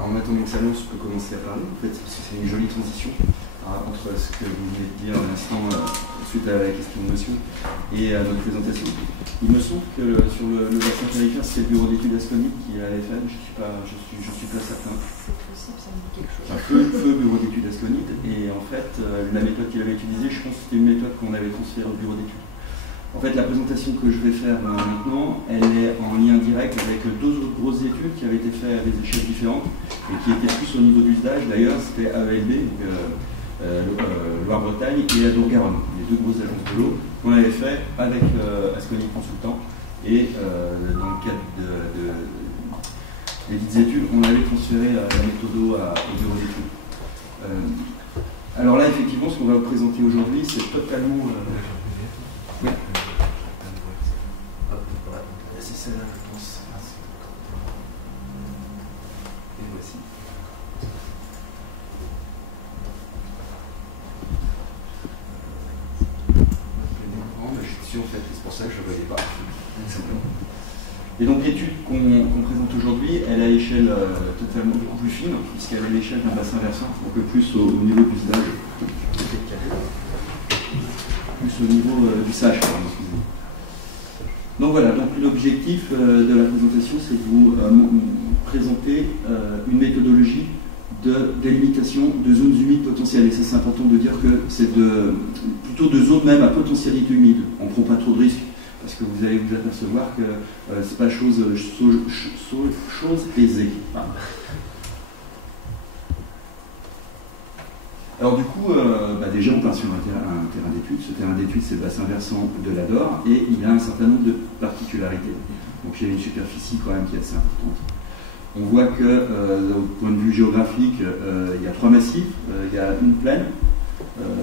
Alors en attendant que ça lance, je peux commencer à parler, en fait, parce que c'est une jolie transition entre ce que vous venez de dire à l'instant, suite à la question de notion, et à notre présentation. Il me semble que sur le bassin périphérique, c'est le bureau d'études Asconic qui est à l'FM, je suis pas certain. C'est possible, ça me dit quelque chose. Feu bureau d'études Asconic, et en fait, la méthode qu'il avait utilisée, je pense que c'était une méthode qu'on avait transférée au bureau d'études. En fait, la présentation que je vais faire maintenant, elle est en lien direct avec deux autres grosses études qui avaient été faites à des échelles différentes et qui étaient plus au niveau d'usage. D'ailleurs, c'était AELB, Loire-Bretagne, et Adour-Garonne, les deux grosses agences de l'eau, qu'on avait fait avec Asconic Consultant. Et dans le cadre des dites études, on avait transféré la méthode au bureau d'études. Alors là, effectivement, ce qu'on va vous présenter aujourd'hui, c'est totalement... Oui. C'est celle-là, je pense. Et voici. Je suis dessus en fait, c'est pour ça que je ne voyais pas. Et donc l'étude qu'on présente aujourd'hui, elle est à l'échelle totalement beaucoup plus fine, puisqu'elle est à l'échelle d'un bassin versant, donc plus au niveau du visage. Plus au niveau du SAGE, excusez-moi. Donc voilà, donc l'objectif de la présentation, c'est de vous présenter une méthodologie de délimitation de zones humides potentielles. Et ça, c'est important de dire que c'est plutôt de zones même à potentialité humide. On ne prend pas trop de risques, parce que vous allez vous apercevoir que c'est pas chose aisée. Alors du coup, déjà on part sur un terrain d'études. Ce terrain d'études, c'est le bassin versant de l'Ador, et il a un certain nombre de particularités. Donc il y a une superficie quand même qui est assez importante. On voit que, au point de vue géographique, il y a trois massifs, il y a une plaine,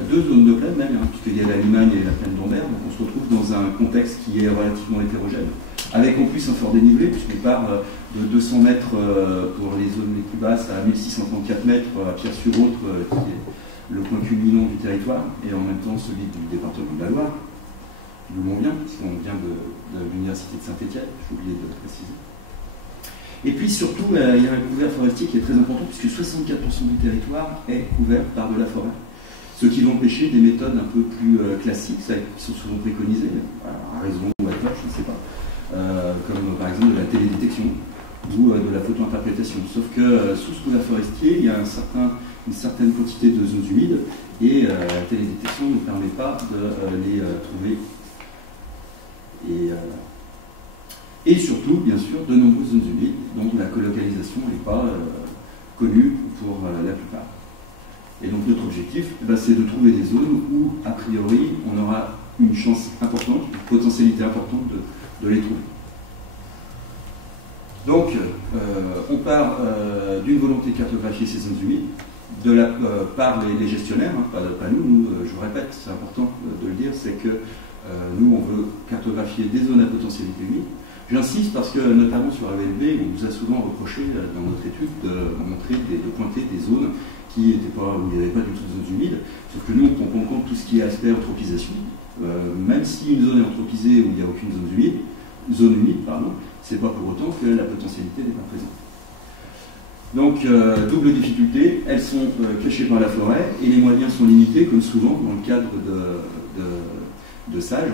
deux zones de plaine même, puisqu'il y a la Limagne et la plaine d'Ambert, donc on se retrouve dans un contexte qui est relativement hétérogène. Avec en plus un fort dénivelé, puisqu'on part de 200 mètres pour les zones les plus basses à 1634 mètres à Pierre-sur-Autre, qui est le point culminant du territoire, et en même temps celui du département de la Loire, d'où l'on vient, puisqu'on vient de l'université de Saint-Étienne, j'ai oublié de le préciser. Et puis surtout, il y a un couvert forestier qui est très important, puisque 64% du territoire est couvert par de la forêt. Ce qui va empêcher des méthodes un peu plus classiques, qui sont souvent préconisées, à raison ou à tort, je ne sais pas, comme par exemple de la télédétection ou de la photo-interprétation. Sauf que sous ce couvert forestier, il y a une certaine quantité de zones humides, et la télédétection ne permet pas de les trouver. Et surtout, bien sûr, de nombreuses zones humides, dont la colocalisation n'est pas connue pour la plupart. Et donc notre objectif, c'est de trouver des zones où, a priori, on aura une chance importante, une potentialité importante de les trouver. Donc, on part d'une volonté de cartographier ces zones humides, par les gestionnaires, pas nous, je vous répète, c'est important de le dire, c'est que nous, on veut cartographier des zones à potentialité humide. J'insiste parce que, notamment sur AELB, on nous a souvent reproché dans notre étude de pointer des zones où il n'y avait pas du tout de zones humides, sauf que nous, on prend en compte tout ce qui est aspect anthropisation. Même si une zone est anthropisée où il n'y a aucune zone humide, c'est pas pour autant que la potentialité n'est pas présente. Donc, double difficulté, elles sont cachées par la forêt, et les moyens sont limités, comme souvent dans le cadre de SAGE.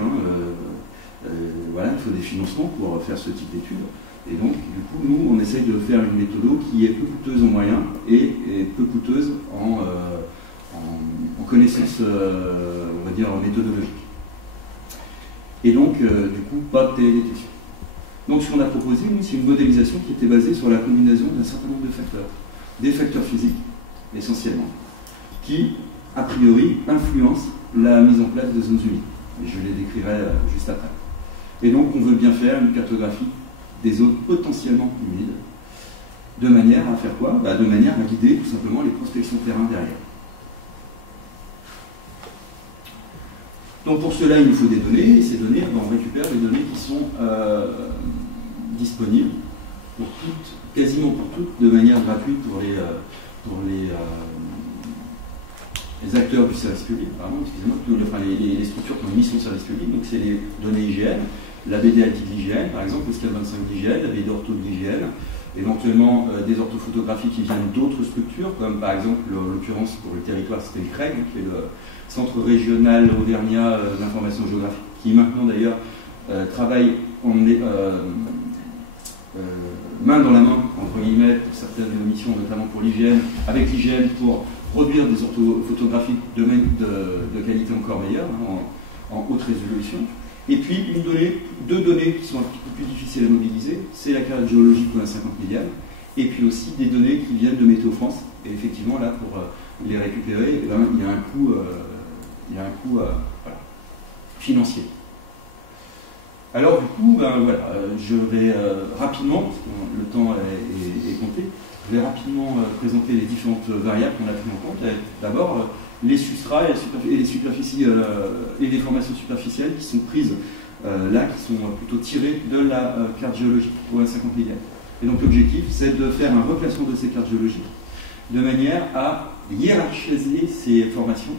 Voilà, il faut des financements pour faire ce type d'études. Et donc, du coup, nous, on essaye de faire une méthode qui est peu coûteuse en moyens et peu coûteuse en connaissances, on va dire, méthodologiques. Et donc, du coup, pas de télédétection. Donc, ce qu'on a proposé, nous, c'est une modélisation qui était basée sur la combinaison d'un certain nombre de facteurs. Des facteurs physiques, essentiellement, qui, a priori, influencent la mise en place de zones humides. Et je les décrirai juste après. Et donc, on veut bien faire une cartographie des zones potentiellement humides, de manière à faire quoi? De manière à guider tout simplement les prospections terrain derrière. Donc pour cela, il nous faut des données, et ces données, on récupère les données qui sont disponibles pour toutes, quasiment pour toutes, de manière gratuite pour les acteurs du service public, les structures qui ont une mission de service public. Donc c'est les données IGN, la BD IT de l'IGN, par exemple, le SCAL 25 de l'IGN, la BD Ortho de l'IGN, éventuellement des orthophotographies qui viennent d'autres structures, comme par exemple, en l'occurrence pour le territoire, c'était le CREG, qui est le Centre régional auvergnat d'information géographique, qui maintenant d'ailleurs travaille main dans la main, entre guillemets, pour certaines missions, notamment pour l'IGN, avec l'IGN pour produire des orthophotographies de qualité encore meilleure, hein, en haute résolution. Et puis deux données qui sont un petit peu plus difficiles à mobiliser, c'est la carte géologique pour un 50 millième, et puis aussi des données qui viennent de Météo France. Et effectivement, là, pour les récupérer, eh ben, il y a un coût, voilà, financier. Alors du coup, ben, voilà, je vais rapidement, parce que le temps est compté, je vais rapidement présenter les différentes variables qu'on a prises en compte. D'abord, les substrats et les superficies et les formations superficielles qui sont prises là, qui sont plutôt tirées de la carte géologique pour un 50 millième. Et donc l'objectif, c'est de faire un reclassement de ces cartes géologiques de manière à hiérarchiser ces formations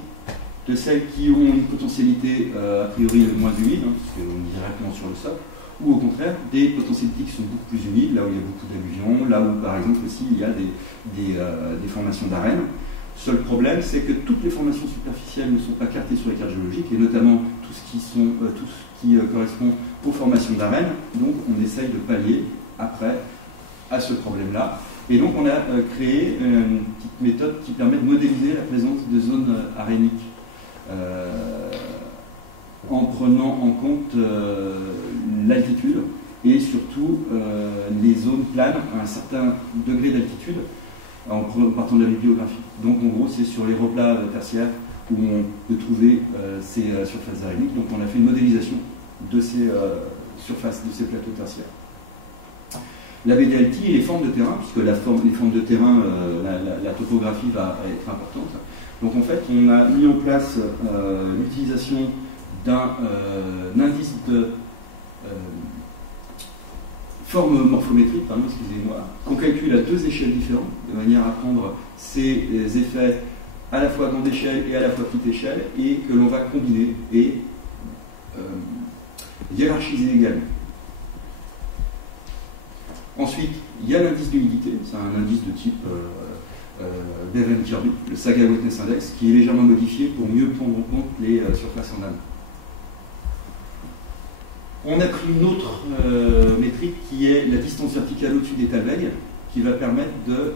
de celles qui ont une potentialité a priori moins humide, hein, parce qu'on est directement sur le sol, ou au contraire des potentialités qui sont beaucoup plus humides, là où il y a beaucoup d'alluvions, là où par exemple aussi il y a des formations d'arènes. Seul problème, c'est que toutes les formations superficielles ne sont pas cartées sur les cartes géologiques, et notamment tout ce qui correspond aux formations d'arènes. Donc on essaye de pallier après à ce problème-là. Et donc on a créé une petite méthode qui permet de modéliser la présence de zones aréniques en prenant en compte l'altitude et surtout les zones planes à un certain degré d'altitude en partant de la bibliographie. Donc en gros c'est sur les replats tertiaires où on peut trouver ces surfaces aréniques. Donc on a fait une modélisation de ces surfaces, de ces plateaux tertiaires. La BDLT et les formes de terrain, puisque les formes de terrain, la topographie va être importante. Donc en fait, on a mis en place l'utilisation d'un indice de forme morphométrique, pardon, excusez-moi, qu'on calcule à deux échelles différentes, de manière à prendre ces effets à la fois grande échelle et à la fois petite échelle, et que l'on va combiner et hiérarchiser également. Ensuite, il y a l'indice d'humidité, c'est un indice de type Bevan-Kirby, le Saga Wetness Index, qui est légèrement modifié pour mieux prendre en compte les surfaces en amont. On a pris une autre métrique qui est la distance verticale au-dessus des talwegs, qui va permettre de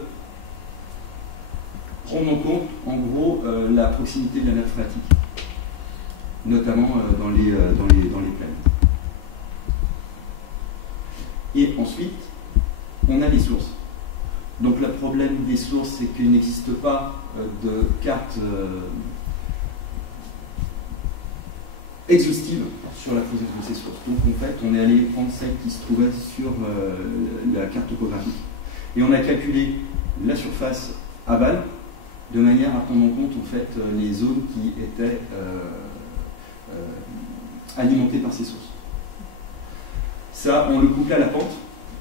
prendre en compte, en gros, la proximité de la nappe phréatique, notamment dans les plaines. Et ensuite, on a les sources. Donc le problème des sources, c'est qu'il n'existe pas de carte exhaustive sur la présence de ces sources. Donc en fait, on est allé prendre celles qui se trouvaient sur la carte topographique. Et on a calculé la surface aval de manière à prendre en compte en fait les zones qui étaient alimentées par ces sources. Ça, on le couple à la pente,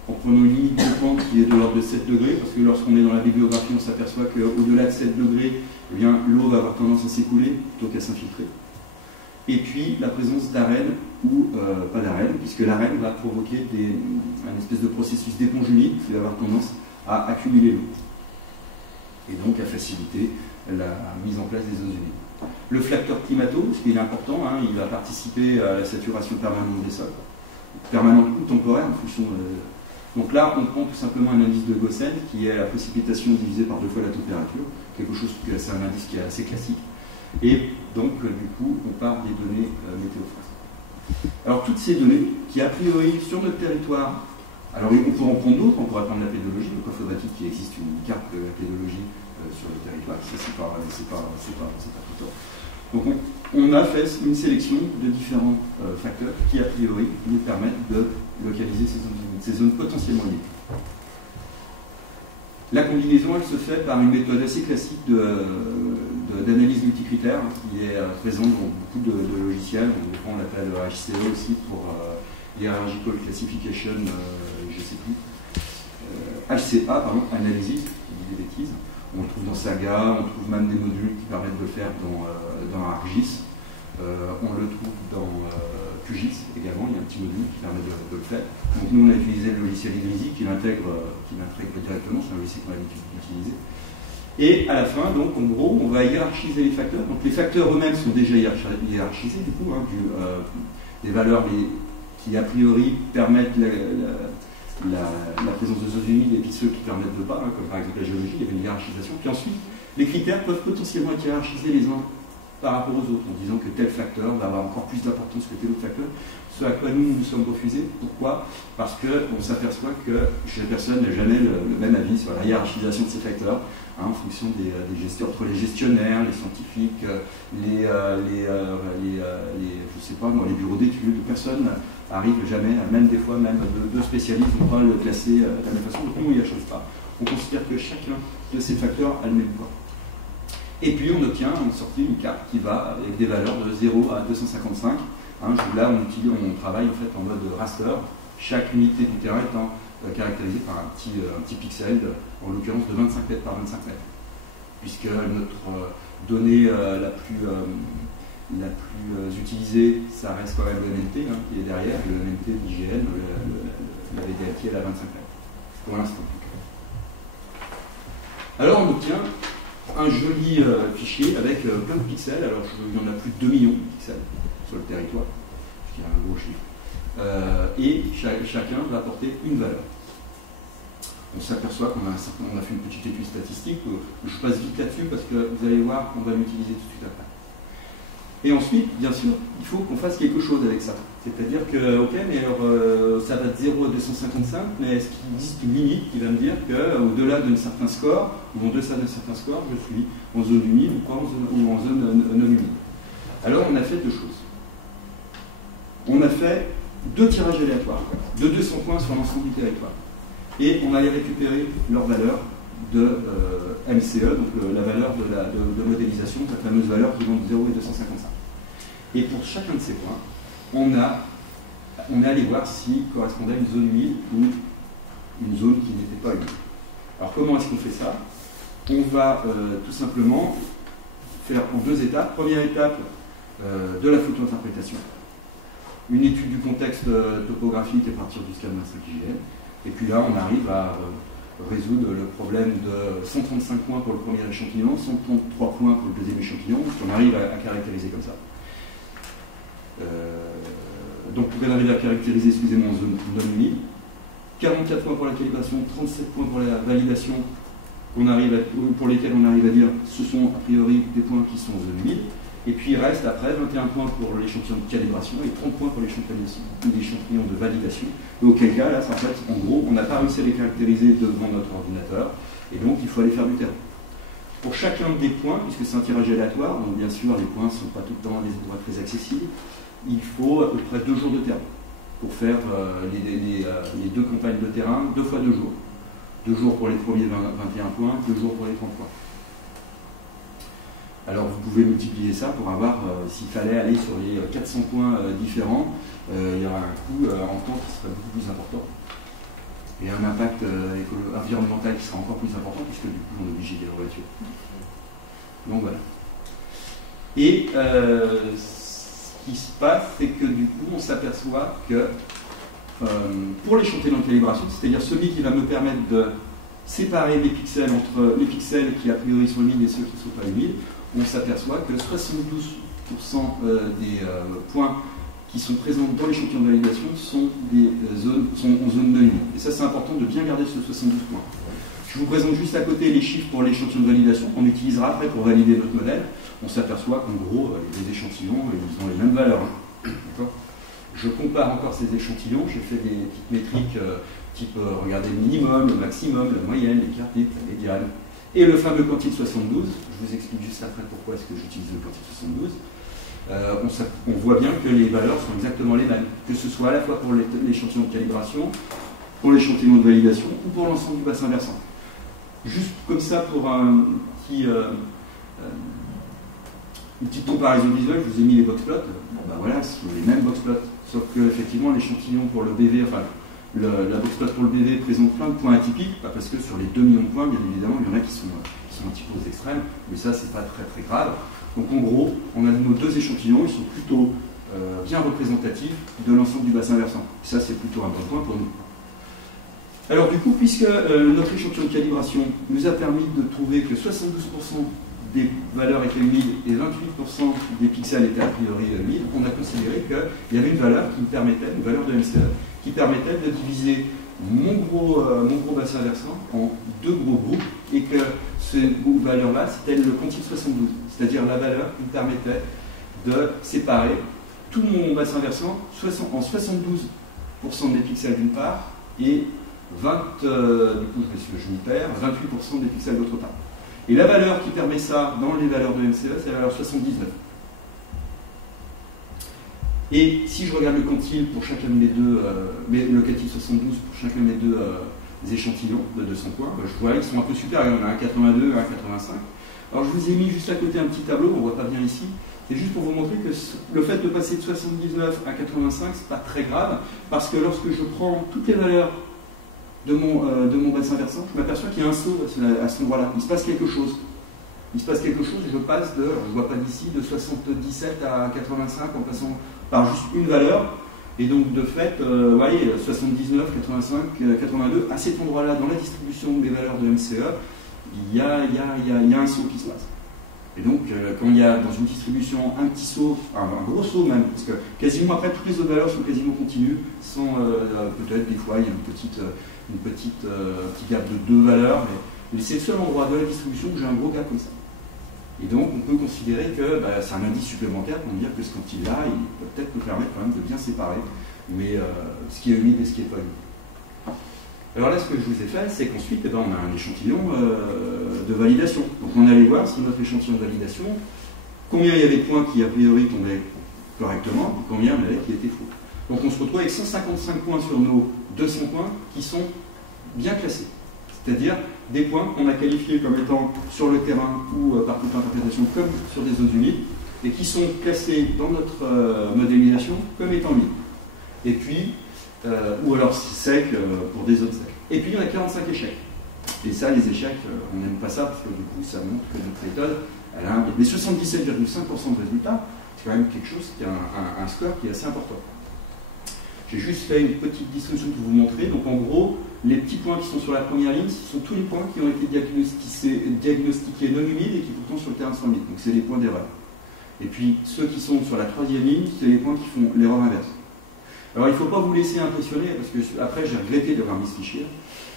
en prenant une limite de pente qui est de l'ordre de 7 degrés, parce que lorsqu'on est dans la bibliographie, on s'aperçoit qu'au-delà de 7 degrés, eh bien, l'eau va avoir tendance à s'écouler plutôt qu'à s'infiltrer. Et puis la présence d'arène ou pas d'arène, puisque l'arène va provoquer un espèce de processus d'éponge humide qui va avoir tendance à accumuler l'eau, et donc à faciliter la mise en place des zones humides. Le facteur climato, ce qui est important, hein, il va participer à la saturation permanente des sols, permanente ou temporaire en fonction donc là, on prend tout simplement un indice de Gossen qui est la précipitation divisée par 2 fois la température, quelque chose qui c'est un indice qui est assez classique. Et donc, du coup, on part des données météo France. Alors, toutes ces données qui, a priori, sur notre territoire, alors on pourrait en prendre d'autres, on pourrait prendre la pédologie, donc il faudrait qu'il existe une carte de la pédologie sur le territoire, ça c'est pas tout tort. Donc on a fait une sélection de différents facteurs qui, a priori, nous permettent de localiser ces zones potentiellement liées. La combinaison, elle se fait par une méthode assez classique d'analyse multicritère qui est présente dans beaucoup de logiciels. On l'appelle HCA aussi pour Hierarchical Classification, je ne sais plus. HCA, pardon, Analysis, je dis des bêtises. On le trouve dans Saga, on trouve même des modules qui permettent de le faire dans ArcGIS. On le trouve dans QGIS également, il y a un petit module qui permet de le faire. Donc nous on a utilisé le logiciel Idrisi qui l'intègre directement, c'est un logiciel qu'on a l'habitude d'utiliser. Et à la fin, donc en gros, on va hiérarchiser les facteurs. Donc les facteurs eux-mêmes sont déjà hiérarchisés du coup, des valeurs qui a priori permettent la présence de zones humides et puis ceux qui permettent de pas, comme par exemple la géologie, il y avait une hiérarchisation. Puis ensuite, les critères peuvent potentiellement être hiérarchisés les uns par rapport aux autres, en disant que tel facteur va avoir encore plus d'importance que tel autre facteur, ce à quoi nous sommes refusés. Pourquoi? Parce qu'on s'aperçoit que chaque personne n'a jamais le même avis sur la hiérarchisation de ces facteurs, en fonction des gestions, entre les gestionnaires, les scientifiques, je sais pas moi, les bureaux d'études, personne n'arrive jamais, même des fois, même deux spécialistes ne vont pas le classer de la même façon, donc nous on n'y change pas. On considère que chacun de ces facteurs a le même poids. Et puis on obtient en sortie une carte qui va avec des valeurs de 0 à 255. Là on travaille en fait en mode raster, chaque unité du terrain étant caractérisée par un petit pixel, en l'occurrence de 25 mètres par 25 mètres. Puisque notre donnée la plus utilisée, ça reste quand même le NNT qui est derrière, et le NNT d'IGN, la VDA qui est à 25 mètres. Pour l'instant. Alors on obtient un joli fichier avec plein de pixels. Alors il y en a plus de 2 millions de pixels sur le territoire, ce qui est un gros chiffre. Et chacun va apporter une valeur. On s'aperçoit qu'on a fait une petite étude statistique. Je passe vite là-dessus parce que vous allez voir qu'on va l'utiliser tout de suite après. Et ensuite, bien sûr, il faut qu'on fasse quelque chose avec ça. C'est-à-dire que, ok, mais alors ça va de 0 à 255, mais est-ce qu'il existe une limite qui va me dire qu'au-delà d'un certain score, ou en deçà d'un certain score, je suis en zone humide ou pas ou en zone non humide? Alors on a fait deux choses. On a fait 2 tirages aléatoires de 200 points sur l'ensemble du territoire. Et on allait récupérer leur valeur de MCE, donc la valeur de modélisation, cette fameuse valeur qui vont de 0 et 255. Et pour chacun de ces points, on est allé voir s'il correspondait à une zone humide ou une zone qui n'était pas humide. Alors comment est-ce qu'on fait ça? On va tout simplement faire en 2 étapes. Première étape, de la photo-interprétation. Une étude du contexte topographique à partir du scanner 5IGN. Et puis là, on arrive à résoudre le problème de 135 points pour le premier échantillon, 133 points pour le deuxième échantillon, on arrive à caractériser comme ça. Donc pour arriver à caractériser, excusez-moi, en zone non humide, 44 points pour la calibration, 37 points pour la validation, pour lesquels on arrive à dire ce sont a priori des points qui sont en zone humide. Et puis il reste après 21 points pour l'échantillon de calibration et 30 points pour l'échantillon de validation. Et auquel cas, là, en fait, en gros, on n'a pas réussi à les caractériser devant notre ordinateur, et donc il faut aller faire du terrain. Pour chacun des points, puisque c'est un tirage aléatoire, donc bien sûr les points ne sont pas tout le temps des endroits très accessibles, il faut à peu près 2 jours de terrain pour faire les 2 campagnes de terrain, 2 fois 2 jours. 2 jours pour les premiers 21 points, 2 jours pour les 30 points. Alors vous pouvez multiplier ça pour avoir, s'il fallait aller sur les 400 points différents, il y aura un coût en temps qui serait beaucoup plus important. Et un impact environnemental qui sera encore plus important, puisque du coup on est obligé d'aller en voiture. Donc voilà. Et ce qui se passe, c'est que du coup on s'aperçoit que pour l'échantillon de calibration, c'est-à-dire celui qui va me permettre de séparer les pixels entre les pixels qui a priori sont humides et ceux qui ne sont pas humides, on s'aperçoit que 72% des points qui sont présents dans l'échantillon de validation sont en zone non humide. Et ça, c'est important de bien garder ce 72 points. Je vous présente juste à côté les chiffres pour l'échantillon de validation qu'on utilisera après pour valider notre modèle. On s'aperçoit qu'en gros, les échantillons, ils ont les mêmes valeurs. Je compare encore ces échantillons, j'ai fait des petites métriques type regardez le minimum, le maximum, la moyenne, les quartiles, la médiane. Et le fameux quantile 72, je vous explique juste après pourquoi est-ce que j'utilise le quantile 72. On voit bien que les valeurs sont exactement les mêmes, que ce soit à la fois pour l'échantillon de calibration, pour l'échantillon de validation ou pour l'ensemble du bassin versant. Juste comme ça pour une petite comparaison visuelle, je vous ai mis les boxplots. Bon, ben voilà, ce sont les mêmes boxplots, sauf que effectivement l'échantillon pour le BV, enfin la boxplot pour le BV présente plein de points atypiques, pas parce que sur les 2 millions de points, bien évidemment, il y en a qui sont un petit peu aux extrêmes, mais ça c'est pas très très grave. Donc en gros, on a nos 2 échantillons, ils sont plutôt bien représentatif de l'ensemble du bassin versant. Ça, c'est plutôt un bon point pour nous. Alors du coup, puisque notre échantillon de calibration nous a permis de trouver que 72% des valeurs étaient humides et 28% des pixels étaient a priori humides, on a considéré qu'il y avait une valeur qui me permettait, une valeur de MCE, qui permettait de diviser mon gros bassin versant en deux gros groupes, et que cette valeur-là, c'était le quantile 72, c'est-à-dire la valeur qui me permettait de séparer tout mon bassin versant en 72% des pixels d'une part et 28% des pixels d'autre part. Et la valeur qui permet ça dans les valeurs de MCE, c'est la valeur 79. Et si je regarde le quantile pour chacun des deux, le quantile 72 pour chacun des deux échantillons de 200 points, je vois qu'ils sont un peu supérieurs. Il y en a un 82 et un 85. Alors je vous ai mis juste à côté un petit tableau, on ne voit pas bien ici. C'est juste pour vous montrer que le fait de passer de 79 à 85, c'est pas très grave, parce que lorsque je prends toutes les valeurs de mon bassin versant, je m'aperçois qu'il y a un saut à ce endroit-là. Il se passe quelque chose. Il se passe quelque chose et je passe de, je ne vois pas d'ici, de 77 à 85 en passant par juste une valeur. Et donc de fait, vous voyez, 79, 85, 82, à cet endroit-là, dans la distribution des valeurs de MCE, il y a un saut qui se passe. Et donc, quand il y a dans une distribution un petit saut, un gros saut même, parce que quasiment après toutes les autres valeurs sont quasiment continues, sans peut-être des fois il y a un petit gap de deux valeurs, mais c'est le seul endroit de la distribution où j'ai un gros gap comme ça. Et donc, on peut considérer que c'est un indice supplémentaire pour me dire que ce quantile-là, il peut peut-être nous permettre quand même de bien séparer ce qui est humide et ce qui n'est pas humide. Alors là, ce que je vous ai fait, c'est qu'ensuite, on a un échantillon de validation. Donc on allait voir sur notre échantillon de validation combien il y avait de points qui, a priori, tombaient correctement, et combien il y en avait qui étaient faux. Donc on se retrouve avec 155 points sur nos 200 points qui sont bien classés. C'est-à-dire des points qu'on a qualifiés comme étant sur le terrain ou par toute interprétation comme sur des zones humides, et qui sont classés dans notre modélisation comme étant humides. Et puis, ou alors sec pour des zones secs. Et puis il y en a 45 échecs. Et ça, les échecs, on n'aime pas ça, parce que du coup, ça montre que notre méthode, elle a mais 77,5% de résultats, c'est quand même quelque chose qui a un score qui est assez important. J'ai juste fait une petite distribution pour vous montrer. Donc en gros, les petits points qui sont sur la première ligne, ce sont tous les points qui ont été diagnostiqués non humides et qui pourtant sur le terrain sont humides. Donc c'est les points d'erreur. Et puis ceux qui sont sur la troisième ligne, c'est les points qui font l'erreur inverse. Alors il ne faut pas vous laisser impressionner, parce que après j'ai regretté d'avoir mis ce fichier,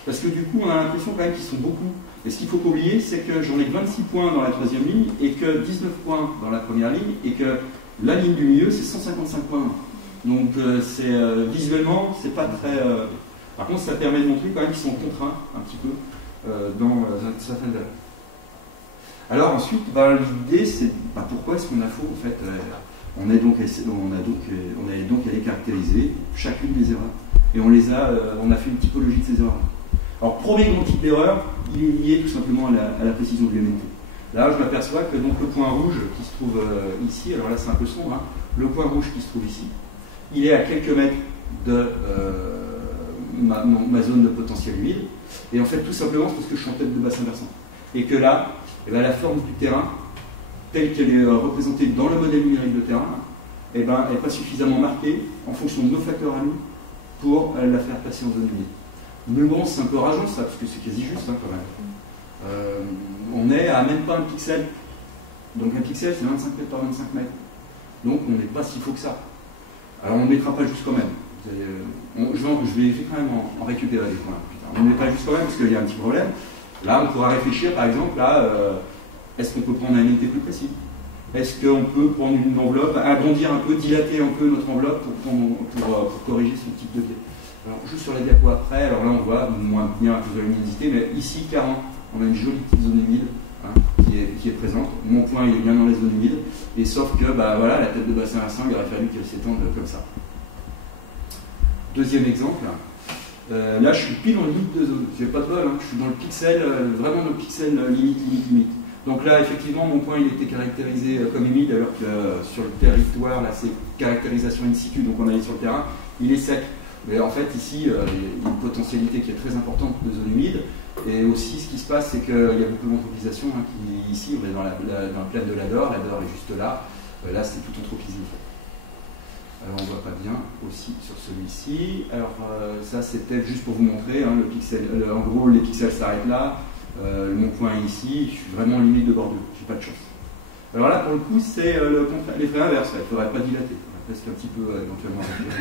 parce que du coup on a l'impression quand même qu'ils sont beaucoup. Et ce qu'il ne faut pas oublier, c'est que j'en ai 26 points dans la troisième ligne, et que 19 points dans la première ligne, et que la ligne du milieu c'est 155 points. Donc visuellement, c'est pas très... Par contre, ça permet de montrer quand même qu'ils sont contraints un petit peu dans certaines valeurs. Alors ensuite, l'idée c'est pourquoi est-ce qu'on a faux en fait. On a donc à les caractériser, chacune des erreurs. Et on a fait une typologie de ces erreurs. Alors, premier grand type d'erreur, il est lié tout simplement à la précision de l'humanité. Là, je m'aperçois que donc, le point rouge qui se trouve ici, alors là c'est un peu sombre, hein, le point rouge qui se trouve ici, il est à quelques mètres de ma zone de potentiel humide. Et en fait, tout simplement, c'est parce que je suis en tête de bassin versant. Et que là, la forme du terrain, telle qu'elle est représentée dans le modèle numérique de terrain, n'est pas suffisamment marquée en fonction de nos facteurs à nous pour la faire passer en zone humide. Mais bon, c'est un peu rageant ça, parce que c'est quasi juste hein, quand même. On est à même pas un pixel. Donc un pixel, c'est 25 mètres par 25 mètres. Donc on n'est pas si faux que ça. Alors on ne mettra pas juste quand même. Je vais quand même en récupérer des points plus tard. On ne met pas juste quand même, parce qu'il y a un petit problème. Là, on pourra réfléchir par exemple à... est-ce qu'on peut prendre un unité plus précis? Est-ce qu'on peut prendre une enveloppe, agrandir un peu, dilater un peu notre enveloppe pour corriger ce type de biais? Alors, juste sur la diapo après, alors là on voit moins bien plus de luminosité, mais ici, clairement, on a une jolie petite zone humide hein, qui est présente. Mon point il est bien dans les zones humides, et sauf que voilà, la tête de bassin versant, il aurait fallu qu'elle s'étende comme ça. Deuxième exemple. Là, je suis pile dans le limite de zone. J'ai pas de bol, hein. Je suis dans le pixel, vraiment dans le pixel limite. Donc là, effectivement, mon point il était caractérisé comme humide, alors que sur le territoire, là, c'est caractérisation in situ, donc on est sur le terrain, il est sec. Mais en fait, ici, il y a une potentialité qui est très importante de zone humide, et aussi, ce qui se passe, c'est qu'il y a beaucoup d'anthropisation. Hein, ici, on est dans le plaine de l'Ador est juste là. Là, c'est tout anthropisé. Alors on ne voit pas bien aussi sur celui-ci. Alors ça c'était juste pour vous montrer, hein, le pixel, en gros les pixels s'arrêtent là, mon point est ici, je suis vraiment en limite de bordure, j'ai pas de chance. Alors là pour le coup c'est l'effet inverse, il ne faudrait pas dilater, il faudrait presque un petit peu éventuellement réduire.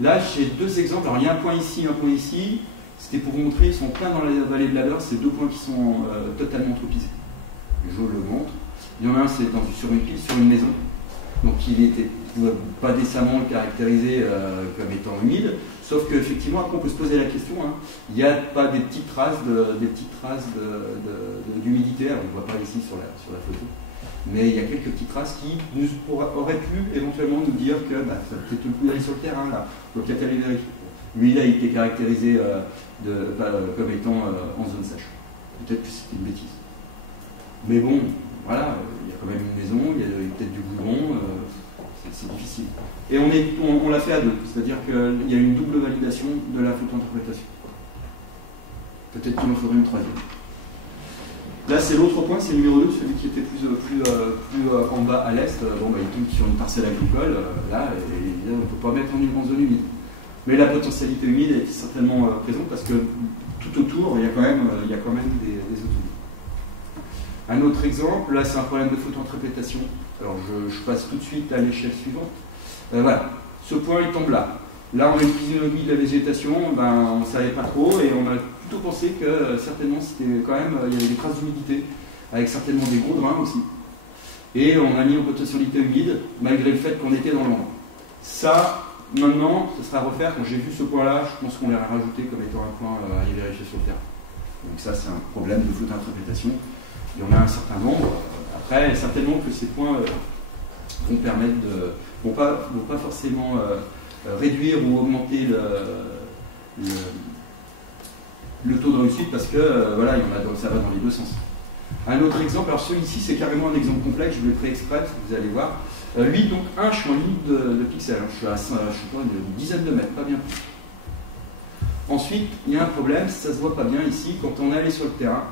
Là j'ai deux exemples, alors il y a un point ici, un point ici, c'était pour vous montrer, ils sont plein dans la vallée de l'Ador, c'est deux points qui sont totalement anthropisés. Je le montre. Il y en a un c'est sur une pile, sur une maison. Donc il ne pouvait pas décemment le caractériser comme étant humide, sauf qu'effectivement, après on peut se poser la question, hein, il n'y a pas des petites traces d'humidité, on ne le voit pas ici sur la photo, mais il y a quelques petites traces qui auraient pu éventuellement nous dire que ça peut-être le coup d'aller sur le terrain, là, donc il y a qu'à aller vérifier. Lui, là, il était caractérisé comme étant en zone sèche. Peut-être que c'était une bêtise. Mais bon, voilà, il y a quand même une maison, il y a peut-être du goudron, c'est difficile. Et on l'a fait à deux, c'est-à-dire qu'il y a une double validation de la photo-interprétation. Peut-être qu'il en faudrait une troisième. Là, c'est l'autre point, c'est le numéro 2, celui qui était plus en bas à l'est. Bon, il tombe sur une parcelle agricole, là, et on ne peut pas mettre en zone humide. Mais la potentialité humide est certainement présente parce que tout autour, il y a quand même des autour. Un autre exemple, là c'est un problème de photo-interprétation. Alors je passe tout de suite à l'échelle suivante. Voilà, ce point il tombe là. Là on a une physionomie de la végétation, on ne savait pas trop et on a plutôt pensé que certainement c'était quand même, il y avait des traces d'humidité, avec certainement des gros drains aussi. Et on a mis en potentialité humide, malgré le fait qu'on était dans l'ombre. Ça, maintenant, ce sera à refaire. Quand j'ai vu ce point-là, je pense qu'on l'a rajouté comme étant un point à y vérifier sur le terrain. Donc ça c'est un problème de photo-interprétation. Il y en a un certain nombre. Après, certainement que ces points vont permettre de. Vont pas forcément réduire ou augmenter le taux de réussite parce que voilà, ça va dans les deux sens. Un autre exemple, alors celui-ci c'est carrément un exemple complexe, je le ferai exprès, vous allez voir. Lui, donc, je suis en limite de pixels, je suis à une dizaine de mètres, pas bien plus. Ensuite, il y a un problème, ça se voit pas bien ici, quand on est allé sur le terrain,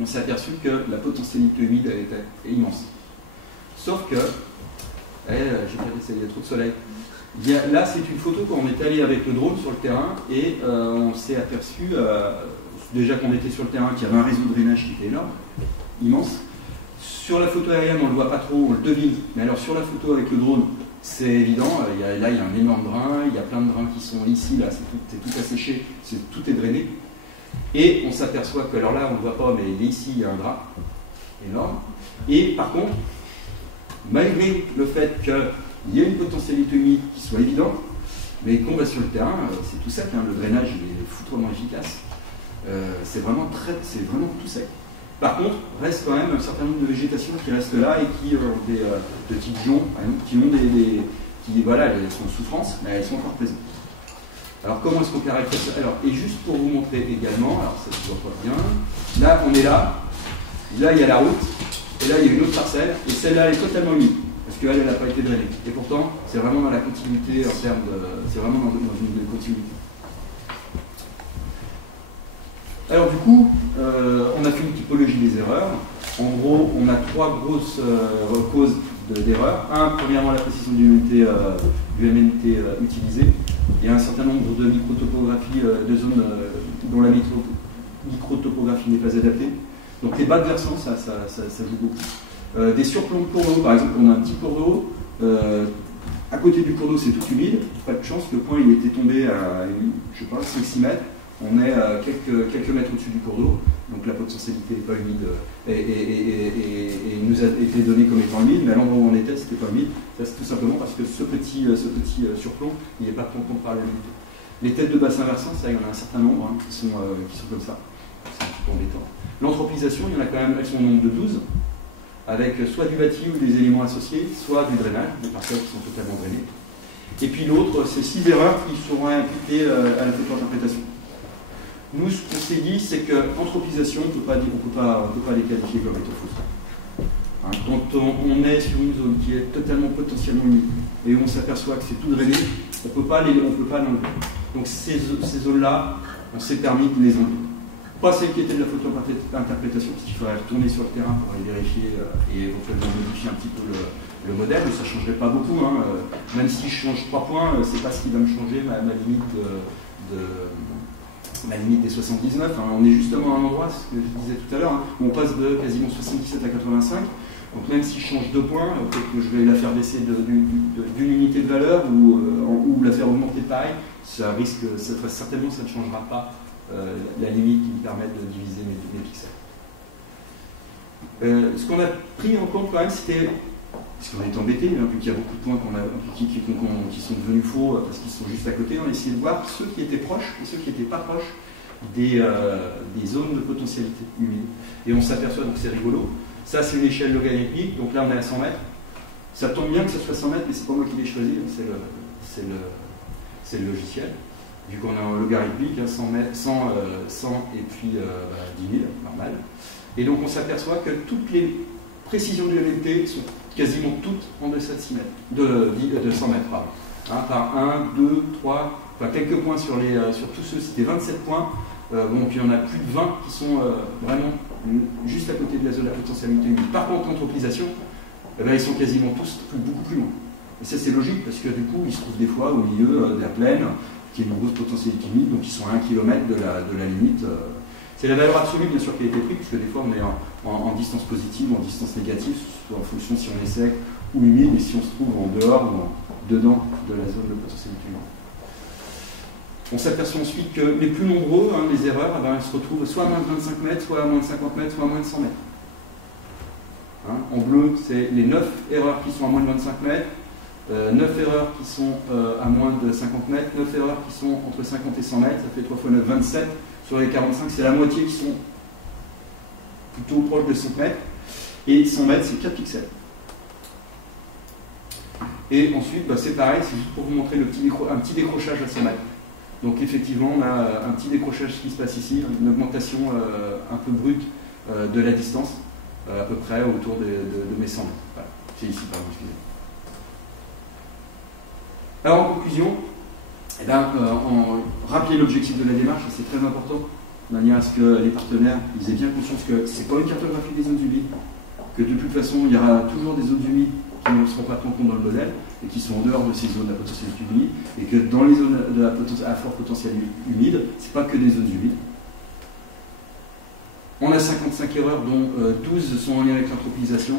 on s'est aperçu que la potentialité humide était immense. Sauf que, j'ai pas essayé, il y a trop de soleil. Là, c'est une photo quand on est allé avec le drone sur le terrain et on s'est aperçu, déjà qu'on était sur le terrain, qu'il y avait un réseau de drainage qui était énorme, immense. Sur la photo aérienne, on ne le voit pas trop, on le devine. Mais alors sur la photo avec le drone, c'est évident. Là, il y a un énorme drain, il y a plein de drains qui sont ici, là, c'est tout asséché, tout est drainé. Et on s'aperçoit que, alors là, on ne le voit pas, mais ici, il y a un drap énorme. Et par contre, malgré le fait qu'il y ait une potentialité humide qui soit évidente, mais qu'on va sur le terrain, c'est tout sec, hein, le drainage est foutrement efficace. C'est vraiment tout sec. Par contre, reste quand même un certain nombre de végétations qui restent là et qui ont des petites joncs, par exemple, voilà, elles sont en souffrance, mais elles sont encore présentes. Alors comment est-ce qu'on caractérise ça? Alors, et juste pour vous montrer également, alors ça se voit pas bien, là on est là il y a la route, et là il y a une autre parcelle, et celle-là elle est totalement humide, parce qu'elle n'a pas été drainée. Et pourtant, c'est vraiment dans la continuité en termes de. C'est vraiment dans une continuité. Alors du coup, on a fait une typologie des erreurs. En gros, on a trois grosses causes d'erreurs. Premièrement, la précision du MNT utilisé. Il y a un certain nombre de microtopographies de zones dont la microtopographie n'est pas adaptée. Donc les bas de versant, ça joue beaucoup. Des surplombs de cours d'eau, par exemple, on a un petit cours d'eau. À côté du cours d'eau, c'est tout humide. Pas de chance, le point il était tombé à, je sais pas, 5-6 mètres. On est quelques mètres au-dessus du cours d'eau, donc la potentialité n'est pas humide et nous a été donnée comme étant humide, mais à l'endroit où on était, c'était pas humide. Ça, c'est tout simplement parce que ce petit surplomb, il n'est pas tenu compte par l'humidité. Les têtes de bassin versant, ça, il y en a un certain nombre qui sont comme ça. C'est un petit peu embêtant. L'anthropisation, il y en a quand même, elles sont au nombre de 12, avec soit du bâti ou des éléments associés, soit du drainage, des parcelles qui sont totalement drainées. Et puis l'autre, c'est 6 erreurs qui seront imputées à la photo-interprétation. Nous, ce qu'on s'est dit, c'est qu'anthropisation, on ne peut pas les qualifier comme étant fausses. Hein, quand on est sur une zone qui est totalement potentiellement humide et où on s'aperçoit que c'est tout drainé, on ne peut pas l'enlever. Donc ces zones-là, on s'est permis de les enlever. Pas celles qui étaient de la photo-interprétation, parce qu'il faudrait retourner sur le terrain pour aller vérifier et éventuellement modifier un petit peu le modèle, ça ne changerait pas beaucoup. Hein. Même si je change 3 points, c'est pas ce qui va me changer ma limite des 79. Hein. On est justement à un endroit, ce que je disais tout à l'heure, hein, où on passe de quasiment 77 à 85. Donc même si je change 2 points, peut-être que je vais la faire baisser d'une unité de valeur ou la faire augmenter pareil, ça risque, certainement ça ne changera pas la limite qui me permet de diviser mes pixels. Ce qu'on a pris en compte quand même, c'était, parce qu'on est embêté, hein, vu qu'il y a beaucoup de points qui sont devenus faux parce qu'ils sont juste à côté, on a essayé de voir ceux qui étaient proches et ceux qui n'étaient pas proches des zones de potentialité humide. Et on s'aperçoit, donc c'est rigolo, ça c'est une échelle logarithmique, donc là on est à 100 mètres. Ça tombe bien que ce soit 100 mètres, mais c'est pas moi qui l'ai choisi, c'est le logiciel. Vu qu'on a un logarithmique, 100 et puis 10 000, normal. Et donc on s'aperçoit que toutes les précisions du LLT sont quasiment toutes en deçà de 100 mètres. Pardon. Hein, par 1, 2, 3, enfin quelques points sur tous ceux, c'était 27 points. Bon, puis il y en a plus de 20 qui sont vraiment juste à côté de la zone de la potentialité humide. Par contre, l'anthropisation, ils sont quasiment tous beaucoup plus loin. Et ça c'est logique parce que du coup, ils se trouvent des fois au milieu de la plaine, qui est une grosse potentialité humide, donc ils sont à 1 km de la limite. C'est la valeur absolue, bien sûr, qui a été prise, parce que des fois, on est en distance positive ou en distance négative, soit en fonction si on est sec ou humide, et si on se trouve en dehors ou dedans de la zone de potentialité humide. On s'aperçoit ensuite que les plus nombreux, les erreurs, elles se retrouvent soit à moins de 25 mètres, soit à moins de 50 mètres, soit à moins de 100 mètres. Hein, en bleu, c'est les 9 erreurs qui sont à moins de 25 mètres, 9 erreurs qui sont à moins de 50 mètres, 9 erreurs qui sont entre 50 et 100 mètres, ça fait 3 fois 9, 27. Sur les 45, c'est la moitié qui sont plutôt proches de 100 mètres. Et 100 mètres, c'est 4 pixels. Et ensuite, c'est pareil, c'est juste pour vous montrer un petit décrochage à 100 mètres. Donc effectivement, on a un petit décrochage qui se passe ici, une augmentation un peu brute de la distance, à peu près autour de mes 100 mètres. Voilà. C'est ici, pardon, excusez-moi. Alors en conclusion, rappeler l'objectif de la démarche, c'est très important, de manière à ce que les partenaires aient bien conscience que ce n'est pas une cartographie des zones humides, que de toute façon il y aura toujours des zones humides qui ne seront pas pris en compte dans le modèle et qui sont en dehors de ces zones à potentialité humide, et que dans les zones à fort potentiel humide, ce n'est pas que des zones humides. On a 55 erreurs, dont 12 sont en lien avec l'anthropisation.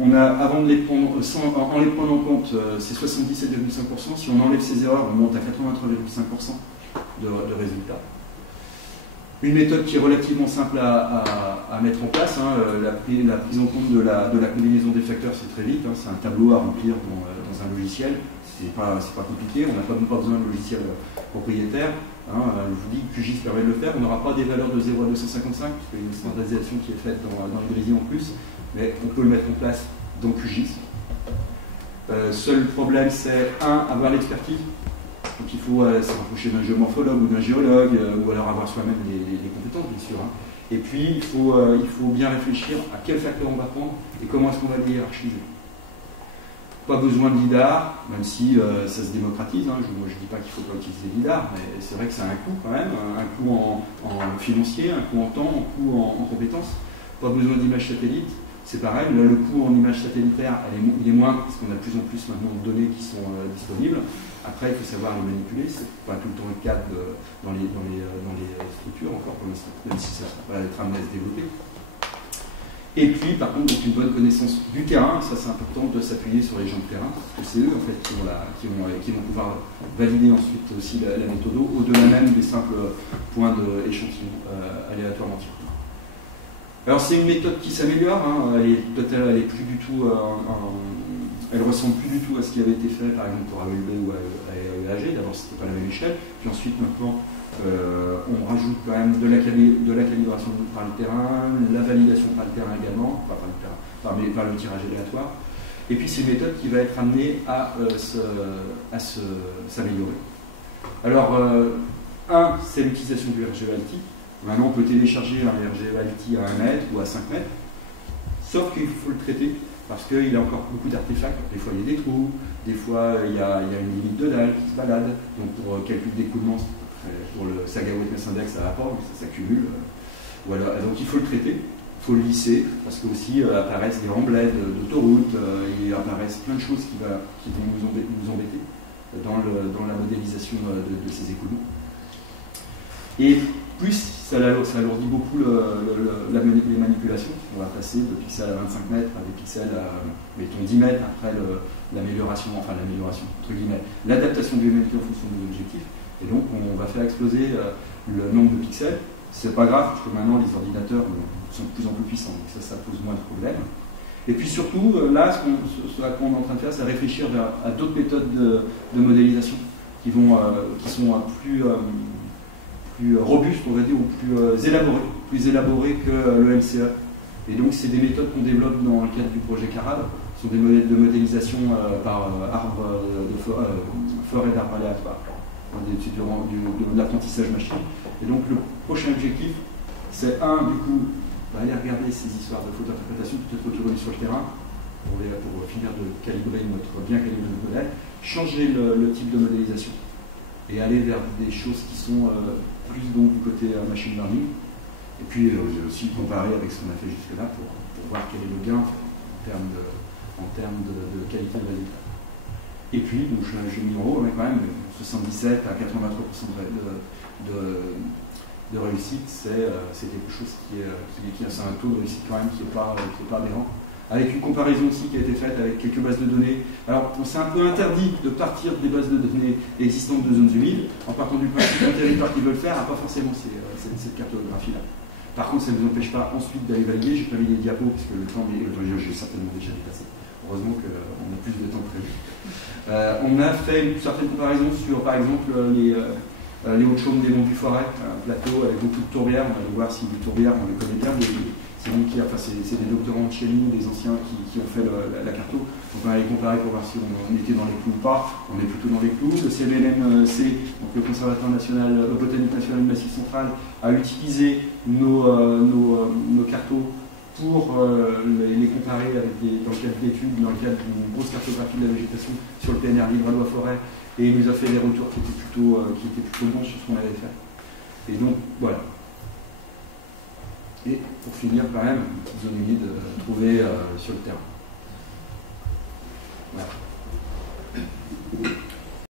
On a, avant de les prendre, en les prenant en compte, c'est 77,5%. Si on enlève ces erreurs, on monte à 83,5% de résultats. Une méthode qui est relativement simple à mettre en place. La prise en compte de la combinaison des facteurs, c'est très vite. C'est un tableau à remplir dans un logiciel. C'est pas compliqué. On n'a pas besoin de logiciel propriétaire. Je vous dis que QGIS permet de le faire. On n'aura pas des valeurs de 0 à 255, parce qu'il y a une standardisation qui est faite dans le Grisi en plus. Mais on peut le mettre en place dans QGIS. Seul problème, c'est avoir l'expertise. Donc il faut se rapprocher d'un géomorphologue ou d'un géologue, ou alors avoir soi-même les compétences, bien sûr. Et puis, il faut bien réfléchir à quel facteur on va prendre et comment est-ce qu'on va les hiérarchiser. Pas besoin de LIDAR, même si ça se démocratise. Moi, je ne dis pas qu'il ne faut pas utiliser LIDAR, mais c'est vrai que ça a un coût quand même, un coût en financier, un coût en temps, un coût en compétences. Pas besoin d'images satellites. C'est pareil, là, le coût en images satellitaires, il est moindre parce qu'on a de plus en plus maintenant de données qui sont disponibles. Après, il faut savoir les manipuler, c'est pas tout le temps le cas dans les structures encore pour l'instant, même si ça va être amené à se développer. Et puis, par contre, donc, une bonne connaissance du terrain, ça c'est important de s'appuyer sur les gens de terrain, parce que c'est eux en fait qui vont pouvoir valider ensuite aussi la méthode, au-delà même des simples points d'échantillon aléatoirement tirés. Alors c'est une méthode qui s'améliore, elle est plus du tout, elle ressemble plus du tout à ce qui avait été fait par exemple pour AELB ou à EAG. D'abord c'était pas la même échelle, puis ensuite maintenant on rajoute quand même de la calibration par le terrain, la validation par le terrain également, pas par le tirage aléatoire. Et puis c'est une méthode qui va être amenée à s'améliorer. Alors c'est l'utilisation du RGValti. Maintenant, on peut télécharger un RGValti à 1 mètre ou à 5 mètres, sauf qu'il faut le traiter, parce qu'il y a encore beaucoup d'artefacts. Des fois, il y a des trous, des fois, il y a une limite de dalle qui se balade. Donc, pour calcul d'écoulement, pour le Sagawet Mass Index, ça rapporte, mais ça s'accumule. Voilà. Donc, il faut le traiter. faut le lisser, parce que aussi apparaissent des remblais d'autoroutes, il apparaissent plein de choses qui vont nous embêter dans la modélisation de ces écoulements. Et plus ça alourdit beaucoup les manipulations. On va passer de pixels à 25 mètres à des pixels à, mettons, 10 mètres après l'amélioration, entre guillemets, l'adaptation biométrique en fonction des objectifs. Et donc on va faire exploser le nombre de pixels. C'est pas grave, parce que maintenant les ordinateurs sont de plus en plus puissants, donc ça pose moins de problèmes. Et puis surtout, là, ce à quoi on est en train de faire, c'est réfléchir à d'autres méthodes de modélisation qui sont plus robustes, on va dire, ou plus élaborées que le LCE. Et donc, c'est des méthodes qu'on développe dans le cadre du projet CARAB. Ce sont des modèles de modélisation par forêt d'arbres aléatoires. C'est de l'apprentissage machine. Et donc, le prochain objectif, c'est du coup, aller regarder ces histoires de faute d'interprétation, peut-être retourner sur le terrain pour finir de bien calibrer notre modèle, changer le type de modélisation et aller vers des choses qui sont plus donc du côté machine learning. Et puis aussi comparer avec ce qu'on a fait jusque-là pour voir quel est le gain en termes de qualité de résultat. Et puis, donc j'ai mis en haut, mais quand même 77 à 83% de réussite, c'est quelque chose c'est un taux de réussite quand même qui n'est pas aberrant. Avec une comparaison aussi qui a été faite avec quelques bases de données. Alors, on s'est un peu interdit de partir des bases de données existantes de zones humides, en partant du principe qu'un territoire qui veut le faire n'a pas forcément cette cartographie-là. Par contre, ça ne nous empêche pas ensuite d'aller valider. Je n'ai pas mis les diapos, parce que le temps j'ai certainement déjà dépassé. Heureusement qu'on a plus de temps que prévu. On a fait une certaine comparaison sur, par exemple, les Hauts-de-Chaume des Monts du Forêt, un plateau avec beaucoup de tourbières. On va voir si les tourbières, on les connaît bien. C'est des doctorants de chez nous, des anciens qui ont fait la carto. Donc on va les comparer pour voir si on était dans les clous ou pas. On est plutôt dans les clous. Le CBNMC, donc le Conservatoire national, botanique national du Massif central, a utilisé nos cartos pour les comparer dans le cadre d'études, dans le cadre d'une grosse cartographie de la végétation sur le PNR Livradois-Forêt, et il nous a fait des retours qui étaient plutôt bons sur ce qu'on avait fait. Et donc, voilà. Et pour finir, quand même, une petite zone humide trouvée sur le terrain.